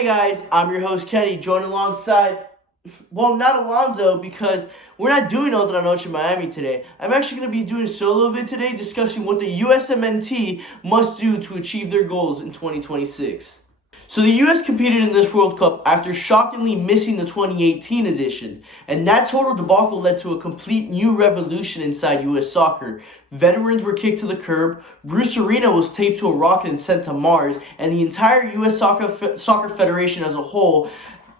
Hey guys, I'm your host Kenny, joined alongside, well, not Alonzo, because we're not doing Otra Noche in Miami today. I'm actually going to be doing a solo vid today discussing what the Usmnt must do to achieve their goals in 2026. So the U.S. competed in this World Cup after shockingly missing the 2018 edition, and that total debacle led to a complete new revolution inside U.S. soccer. Veterans were kicked to the curb, Bruce Arena was taped to a rocket and sent to Mars, and the entire U.S. Soccer Federation as a whole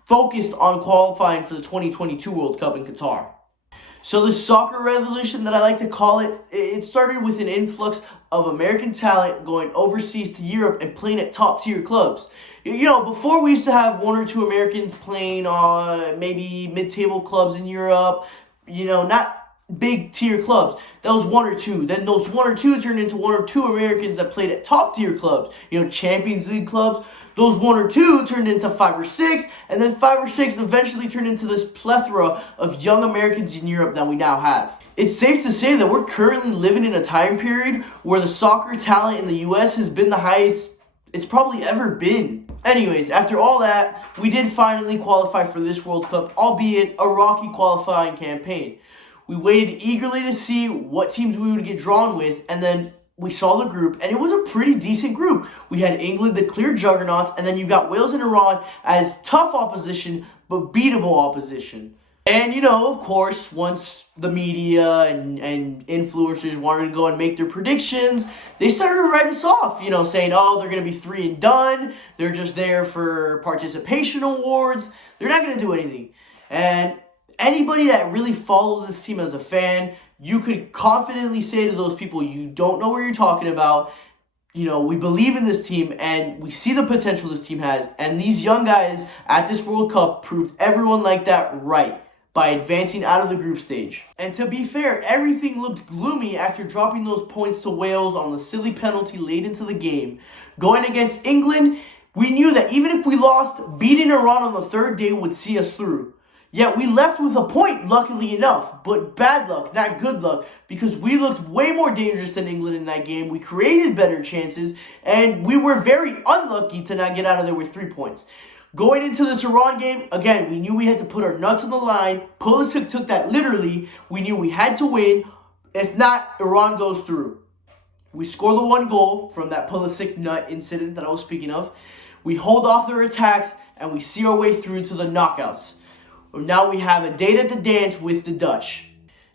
focused on qualifying for the 2022 World Cup in Qatar. So the soccer revolution that I like to call it, it started with an influx of American talent going overseas to Europe and playing at top tier clubs. You know, before we used to have one or two Americans playing on maybe mid-table clubs in Europe, not big tier clubs. That was one or two. Then those one or two turned into one or two Americans that played at top tier clubs, Champions League clubs. Those one or two turned into five or six, and then five or six eventually turned into this plethora of young Americans in Europe that we now have. It's safe to say that we're currently living in a time period where the soccer talent in the U.S. has been the highest it's probably ever been. Anyways, after all that, we did finally qualify for this World Cup, albeit a rocky qualifying campaign. We waited eagerly to see what teams we would get drawn with, and then we saw the group, and it was a pretty decent group. We had England, the clear juggernauts, and then you've got Wales and Iran as tough opposition, but beatable opposition. And, of course, once the media and influencers wanted to go and make their predictions, they started to write us off, saying, oh, they're going to be 3 and done. They're just there for participation awards. They're not going to do anything. And anybody that really followed this team as a fan, you could confidently say to those people, you don't know what you're talking about. We believe in this team, and we see the potential this team has. And these young guys at this World Cup proved everyone like that right by advancing out of the group stage. And to be fair, everything looked gloomy after dropping those points to Wales on the silly penalty late into the game. Going against England, we knew that even if we lost, beating Iran on the third day would see us through. Yet we left with a point, luckily enough, but bad luck, not good luck, because we looked way more dangerous than England in that game. We created better chances, and we were very unlucky to not get out of there with 3 points. Going into this Iran game, again, we knew we had to put our nuts on the line. Pulisic took that literally. We knew we had to win. If not, Iran goes through. We score the 1 goal from that Pulisic nut incident that I was speaking of. We hold off their attacks, and we see our way through to the knockouts. Now we have a date at the dance with the Dutch.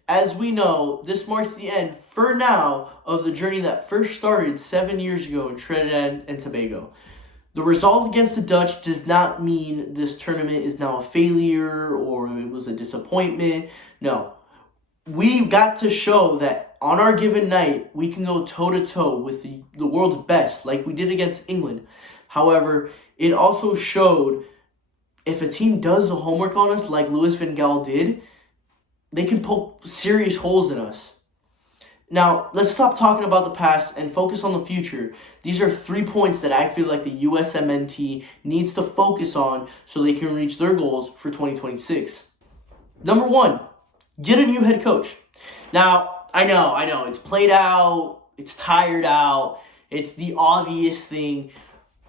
As we know, this marks the end, for now, of the journey that first started 7 years ago in Trinidad and Tobago. The result against the Dutch does not mean this tournament is now a failure or it was a disappointment. No. We got to show that on our given night, we can go toe-to-toe with the world's best, like we did against England. However, it also showed if a team does the homework on us like Louis van Gaal did, they can poke serious holes in us. Now, let's stop talking about the past and focus on the future. These are 3 points that I feel like the Usmnt needs to focus on so they can reach their goals for 2026. Number 1, get a new head coach. Now, I know, it's played out, it's tired out, it's the obvious thing.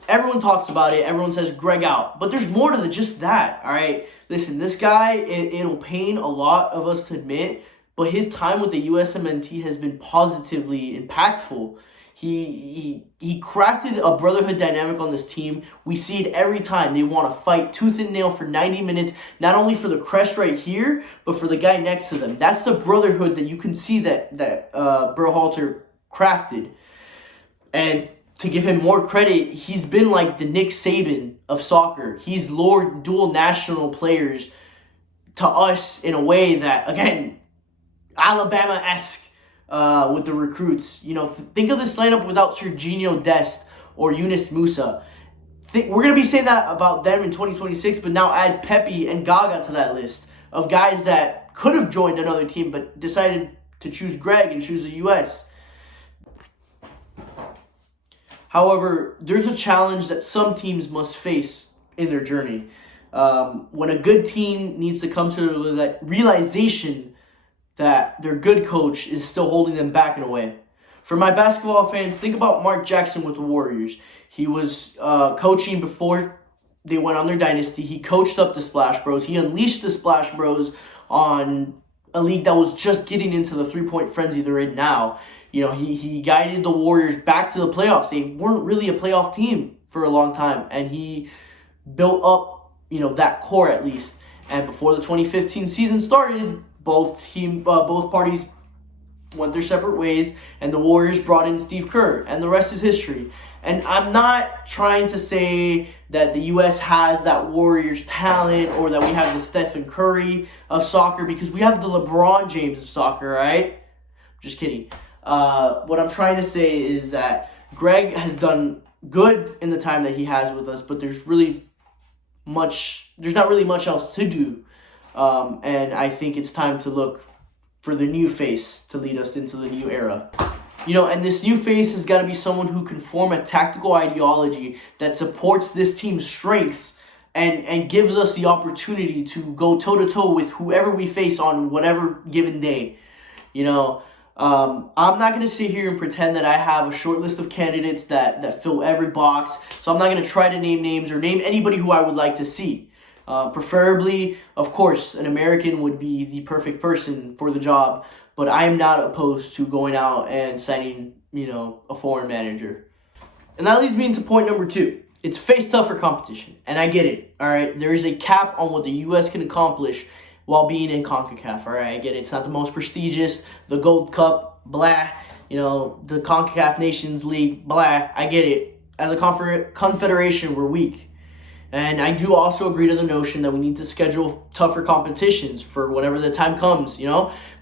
Everyone talks about it. Everyone says Greg out. But there's more to just that, all right? Listen, this guy, it'll pain a lot of us to admit, but his time with the Usmnt has been positively impactful. He crafted a brotherhood dynamic on this team. We see it every time. They want to fight tooth and nail for 90 minutes, not only for the crest right here, but for the guy next to them. That's the brotherhood that you can see that Berhalter crafted. And to give him more credit, he's been like the Nick Saban of soccer. He's lured dual national players to us in a way that, again, Alabama-esque with the recruits. Think of this lineup without Serginho Dest or Yunus Musa. We're going to be saying that about them in 2026, but now add Pepe and Gaga to that list of guys that could have joined another team but decided to choose Greg and choose the U.S. However, there's a challenge that some teams must face in their journey. When a good team needs to come to that realization that their good coach is still holding them back in a way. For my basketball fans, think about Mark Jackson with the Warriors. He was coaching before they went on their dynasty. He coached up the Splash Bros. He unleashed the Splash Bros on a league that was just getting into the three-point frenzy they're in now. He guided the Warriors back to the playoffs. They weren't really a playoff team for a long time, and he built up, that core at least. And before the 2015 season started, both parties went their separate ways, and the Warriors brought in Steve Kerr, and the rest is history. And I'm not trying to say that the U.S. has that Warriors talent or that we have the Stephen Curry of soccer, because we have the LeBron James of soccer, right? Just kidding. What I'm trying to say is that Greg has done good in the time that he has with us, but there's not really much else to do. And I think it's time to look for the new face to lead us into the new era. And this new face has got to be someone who can form a tactical ideology that supports this team's strengths and gives us the opportunity to go toe-to-toe with whoever we face on whatever given day. I'm not going to sit here and pretend that I have a short list of candidates that fill every box. So I'm not going to try to name names or name anybody who I would like to see. Preferably, of course, an American would be the perfect person for the job. But I am not opposed to going out and signing, a foreign manager. And that leads me into point number 2. It's face tougher competition. And I get it, all right? There is a cap on what the U.S. can accomplish while being in CONCACAF, all right? I get it. It's not the most prestigious. The Gold Cup, blah. The CONCACAF Nations League, blah. I get it. As a confederation, we're weak. And I do also agree to the notion that we need to schedule tougher competitions for whenever the time comes,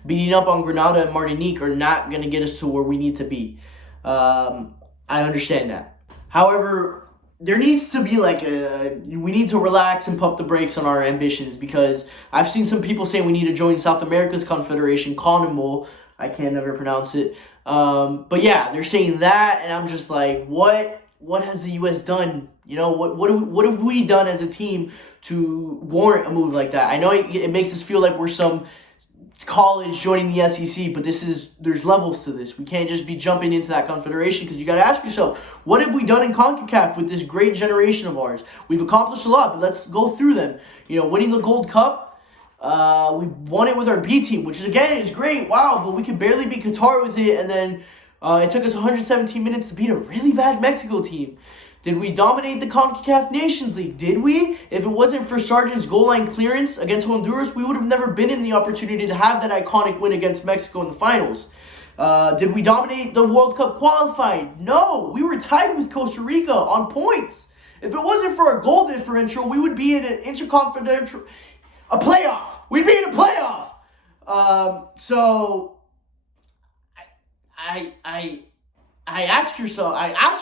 Beating up on Grenada and Martinique are not going to get us to where we need to be. I understand that. However, there needs to be we need to relax and pump the brakes on our ambitions, because I've seen some people say we need to join South America's Confederation, CONMEBOL. I can't never pronounce it. But yeah, they're saying that, and I'm just like, what has the U.S. done? What have we done as a team to warrant a move like that? I know it makes us feel like we're some college joining the SEC, but there's levels to this. We can't just be jumping into that confederation, because you got to ask yourself, what have we done in CONCACAF with this great generation of ours? We've accomplished a lot, but let's go through them. Winning the Gold Cup, we won it with our B team, which is great. Wow, but we could barely beat Qatar with it, and then it took us 117 minutes to beat a really bad Mexico team. Did we dominate the CONCACAF Nations League? Did we? If it wasn't for Sargent's goal line clearance against Honduras, we would have never been in the opportunity to have that iconic win against Mexico in the finals. Did we dominate the World Cup qualifying? No, we were tied with Costa Rica on points. If it wasn't for a goal differential, we would be in an intercontinental, a playoff. We'd be in a playoff. So I ask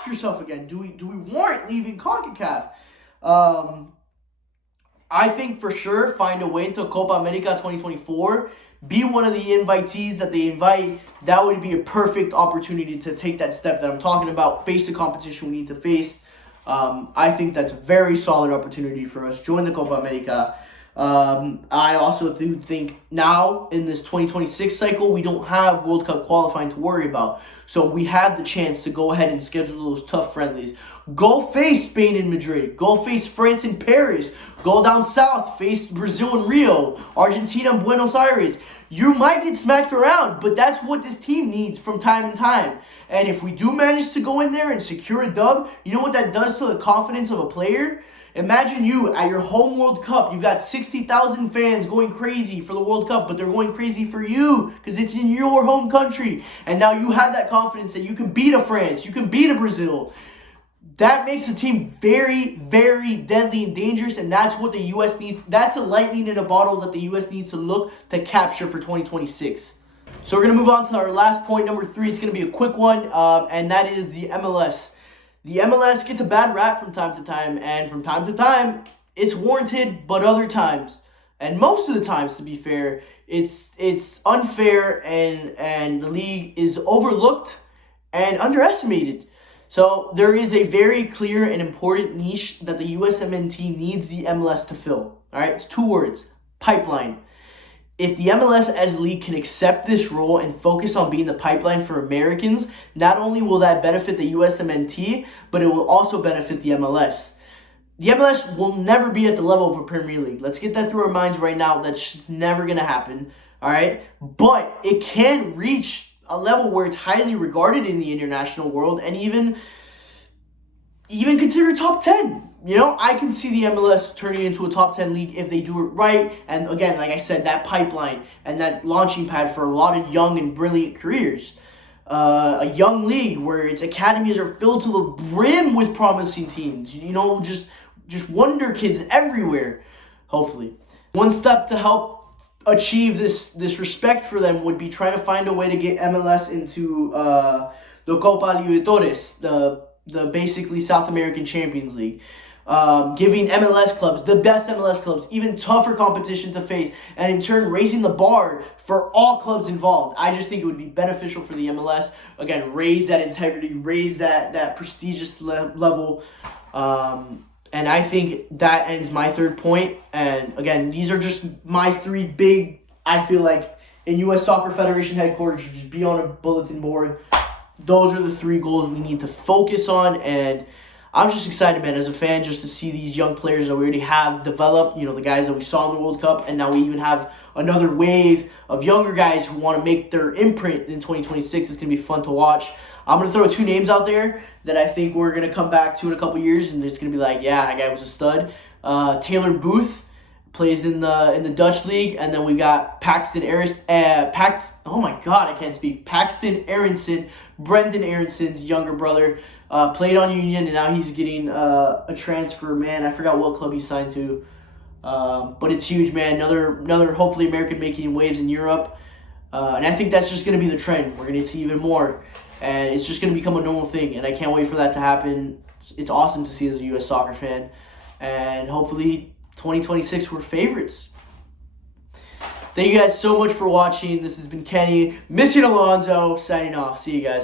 yourself again, do we warrant leaving CONCACAF? I think for sure find a way into Copa America 2024. Be one of the invitees that they invite. That would be a perfect opportunity to take that step that I'm talking about, face the competition we need to face. I think that's a very solid opportunity for us. Join the Copa America. I also do think now in this 2026 cycle, we don't have World Cup qualifying to worry about. So we have the chance to go ahead and schedule those tough friendlies. Go face Spain in Madrid. Go face France in Paris. Go down south, face Brazil in Rio, Argentina in Buenos Aires. You might get smacked around, but that's what this team needs from time to time. And if we do manage to go in there and secure a dub, you know what that does to the confidence of a player? Imagine you at your home World Cup. You've got 60,000 fans going crazy for the World Cup, but they're going crazy for you because it's in your home country. And now you have that confidence that you can beat a France, you can beat a Brazil. That makes the team very, very deadly and dangerous, and that's what the U.S. needs. That's a lightning in a bottle that the U.S. needs to look to capture for 2026. So we're going to move on to our last point, number 3. It's going to be a quick one, and that is the MLS. The MLS gets a bad rap from time to time, and from time to time, it's warranted, but other times, and most of the times, to be fair, it's unfair, and the league is overlooked and underestimated. So there is a very clear and important niche that the USMNT needs the MLS to fill. All right, it's 2 words: pipeline. If the MLS as a league can accept this role and focus on being the pipeline for Americans, not only will that benefit the USMNT, but it will also benefit the MLS. the MLS will never be at the level of a Premier League. Let's get that through our minds right now. That's just never going to happen, all right? But it can reach a level where it's highly regarded in the international world and even considered top 10. You know, I can see the MLS turning into a top 10 league if they do it right. And again, like I said, that pipeline and that launching pad for a lot of young and brilliant careers. A young league where its academies are filled to the brim with promising teams. You know, just wonder kids everywhere, hopefully. One step to help achieve this respect for them would be trying to find a way to get MLS into the Copa Libertadores, the basically South American Champions League. Giving MLS clubs, the best MLS clubs, even tougher competition to face, and in turn raising the bar for all clubs involved. I just think it would be beneficial for the MLS. Again, raise that integrity, raise that prestigious level. And I think that ends my third point. And again, these are just my three big, I feel like, in U.S. Soccer Federation headquarters, just be on a bulletin board. Those are the three goals we need to focus on. And I'm just excited, man, as a fan, just to see these young players that we already have develop, you know, the guys that we saw in the World Cup, and now we even have another wave of younger guys who want to make their imprint in 2026. It's going to be fun to watch. I'm going to throw two names out there that I think we're going to come back to in a couple years, and it's going to be like, yeah, that guy was a stud. Taylor Booth plays in the Dutch league, and then we got Paxton Aronson, Brendan Aaronson's younger brother, played on Union, and now he's getting a transfer. Man, I forgot what club he signed to, but it's huge, man. Another hopefully American making waves in Europe, and I think that's just going to be the trend. We're going to see even more, and it's just going to become a normal thing, and I can't wait for that to happen. It's awesome to see as a U.S. soccer fan, and hopefully 2026 we're favorites. Thank you guys so much for watching. This has been Kenny, Missing Alonzo, signing off. See you guys.